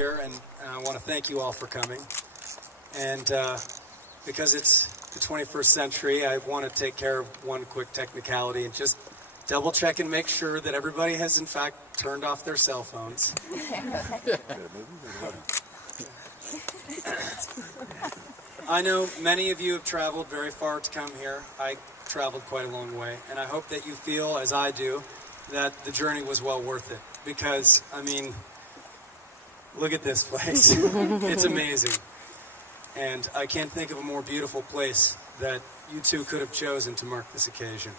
here, and I want to thank you all for coming. And because it's the 21st century, I want to take care of one quick technicality and just double check and make sure that everybody has in fact turned off their cell phones. I know many of you have traveled very far to come here. I traveled quite a long way, and I hope that you feel, as I do, that the journey was well worth it. Because, I mean, look at this place. It's amazing. And I can't think of a more beautiful place that you two could have chosen to mark this occasion.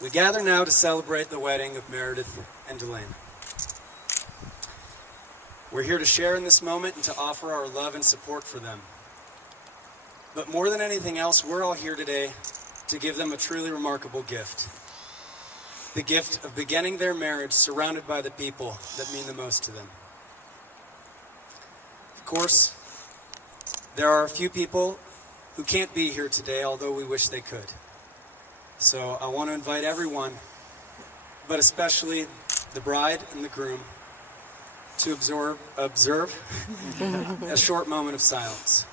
We gather now to celebrate the wedding of Meredith and Delane. We're here to share in this moment and to offer our love and support for them. But more than anything else, we're all here today to give them a truly remarkable gift. The gift of beginning their marriage surrounded by the people that mean the most to them. Of course, there are a few people who can't be here today, although we wish they could. So I want to invite everyone, but especially the bride and the groom, to observe a short moment of silence.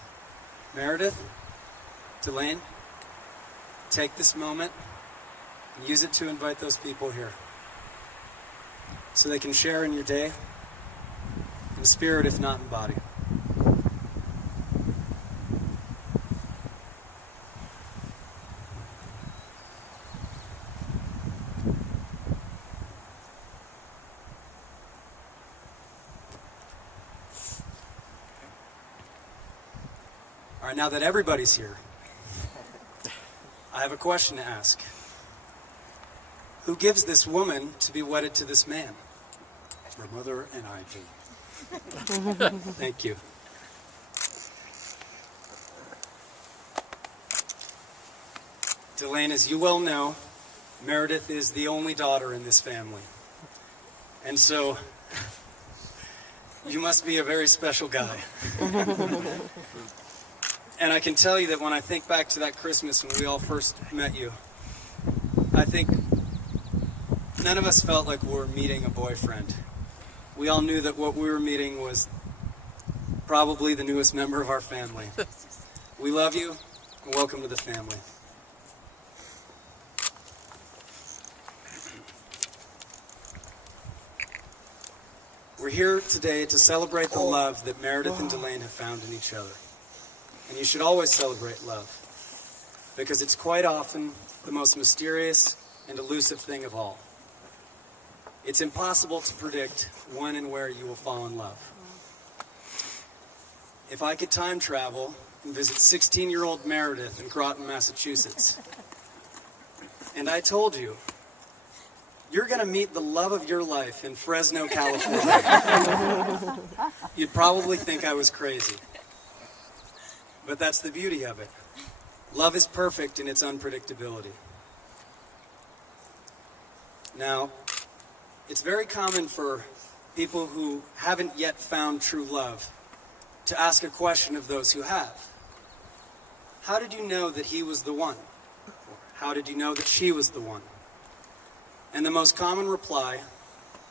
Meredith, Delane, take this moment and use it to invite those people here so they can share in your day, in spirit if not in body. All right, now that everybody's here, I have a question to ask. Who gives this woman to be wedded to this man? Her mother and I do. Thank you. Delane, as you well know, Meredith is the only daughter in this family. And so, you must be a very special guy. And I can tell you that when I think back to that Christmas when we all first met you, I think none of us felt like we were meeting a boyfriend. We all knew that what we were meeting was probably the newest member of our family. We love you, and welcome to the family. We're here today to celebrate the love that Meredith and Delane have found in each other. And you should always celebrate love, because it's quite often the most mysterious and elusive thing of all. It's impossible to predict when and where you will fall in love. If I could time travel and visit 16-year-old Meredith in Groton, Massachusetts, and I told you, you're going to meet the love of your life in Fresno, California, you'd probably think I was crazy. But that's the beauty of it. Love is perfect in its unpredictability. Now, it's very common for people who haven't yet found true love to ask a question of those who have. How did you know that he was the one? How did you know that she was the one? And the most common reply,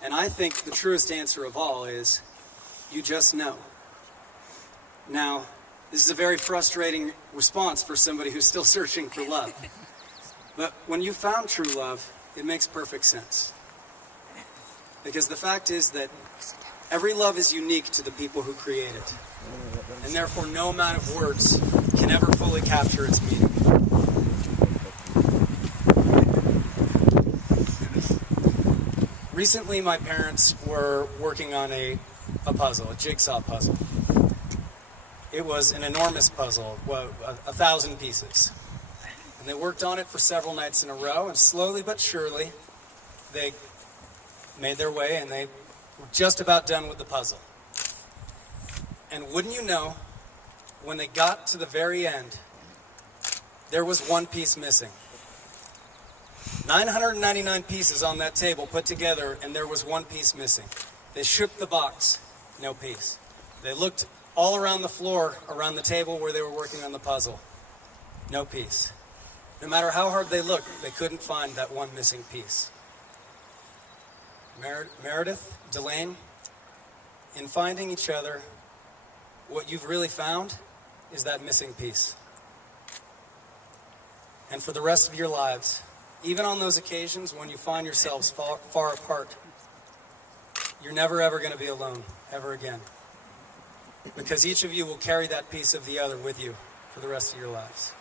and I think the truest answer of all, is, you just know. Now, this is a very frustrating response for somebody who's still searching for love. But when you found true love, it makes perfect sense. Because the fact is that every love is unique to the people who create it. And therefore no amount of words can ever fully capture its meaning. Recently my parents were working on a puzzle, a jigsaw puzzle. It was an enormous puzzle, 1,000 pieces. And they worked on it for several nights in a row, and slowly but surely, they made their way, and they were just about done with the puzzle. And wouldn't you know, when they got to the very end, there was one piece missing. 999 pieces on that table put together, and there was one piece missing. They shook the box, no piece. They looked all around the floor, around the table where they were working on the puzzle. No piece. No matter how hard they looked, they couldn't find that one missing piece. Meredith, Delane, in finding each other, what you've really found is that missing piece. And for the rest of your lives, even on those occasions when you find yourselves far apart, you're never ever going to be alone, ever again. Because each of you will carry that piece of the other with you for the rest of your lives.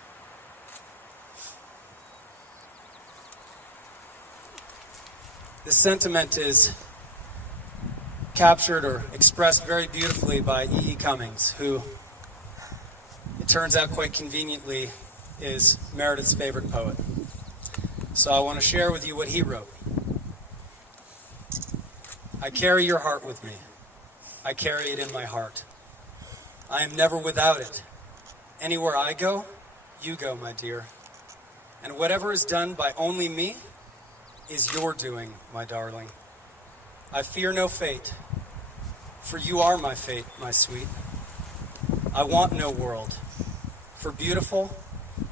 This sentiment is captured or expressed very beautifully by E.E. Cummings, who, it turns out quite conveniently, is Meredith's favorite poet. So I want to share with you what he wrote. I carry your heart with me. I carry it in my heart. I am never without it. Anywhere I go, you go, my dear. And whatever is done by only me is your doing, my darling. I fear no fate, for you are my fate, my sweet. I want no world, for beautiful,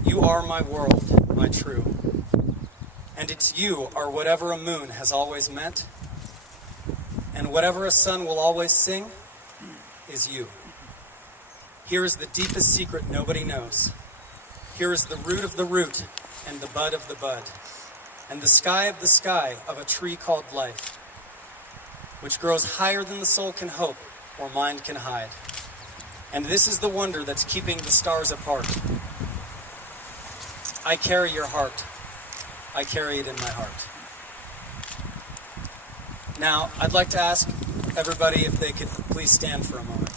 you are my world, my true. And it's you are whatever a moon has always meant, and whatever a sun will always sing is you. Here is the deepest secret nobody knows. Here is the root of the root and the bud of the bud, and the sky of a tree called life, which grows higher than the soul can hope or mind can hide. And this is the wonder that's keeping the stars apart. I carry your heart. I carry it in my heart. Now, I'd like to ask everybody if they could please stand for a moment.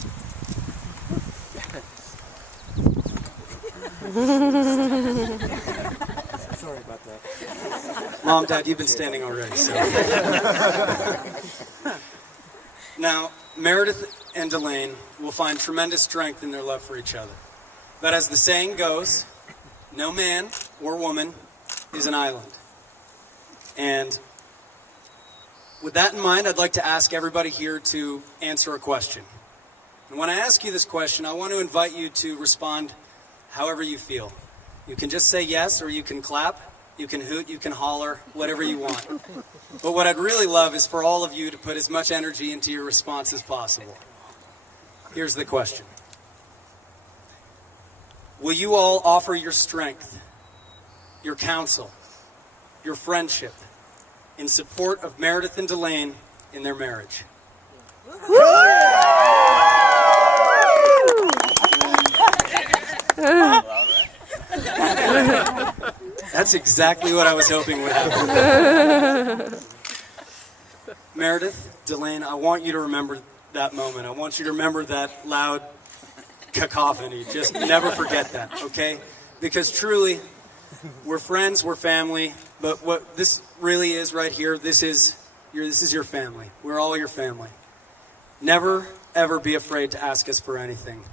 Sorry about that. Mom, Dad, you've been standing already, so. Now, Meredith and Delane will find tremendous strength in their love for each other. But as the saying goes, no man or woman is an island. And with that in mind, I'd like to ask everybody here to answer a question. And when I ask you this question, I want to invite you to respond however you feel. You can just say yes, or you can clap, you can hoot, you can holler, whatever you want. But what I'd really love is for all of you to put as much energy into your response as possible. Here's the question. Will you all offer your strength, your counsel, your friendship in support of Meredith and Delane in their marriage? That's exactly what I was hoping would happen. Meredith, Delane, I want you to remember that moment. I want you to remember that loud cacophony. Just never forget that, okay? Because truly, we're friends, we're family, but what this really is right here, this is your family. We're all your family. Never, ever be afraid to ask us for anything,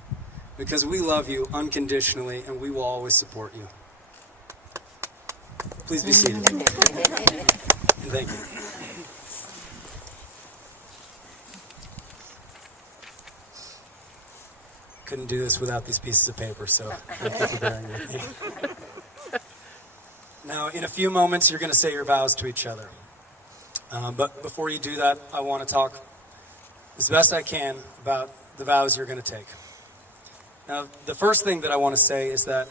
because we love you unconditionally and we will always support you. Please be seated. And thank you. Couldn't do this without these pieces of paper, so thank you for bearing with me. Now, in a few moments, you're going to say your vows to each other. But before you do that, I want to talk as best I can about the vows you're going to take. Now, the first thing that I want to say is that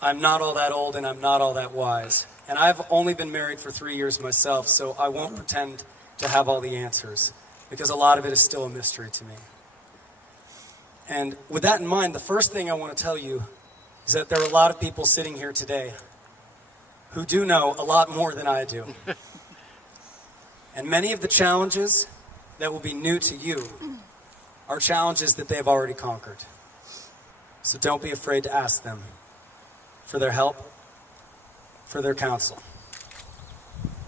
I'm not all that old and I'm not all that wise. And I've only been married for 3 years myself, so I won't pretend to have all the answers, because a lot of it is still a mystery to me. And with that in mind, the first thing I want to tell you is that there are a lot of people sitting here today who do know a lot more than I do. And many of the challenges that will be new to you are challenges that they have already conquered. So don't be afraid to ask them for their help, for their counsel.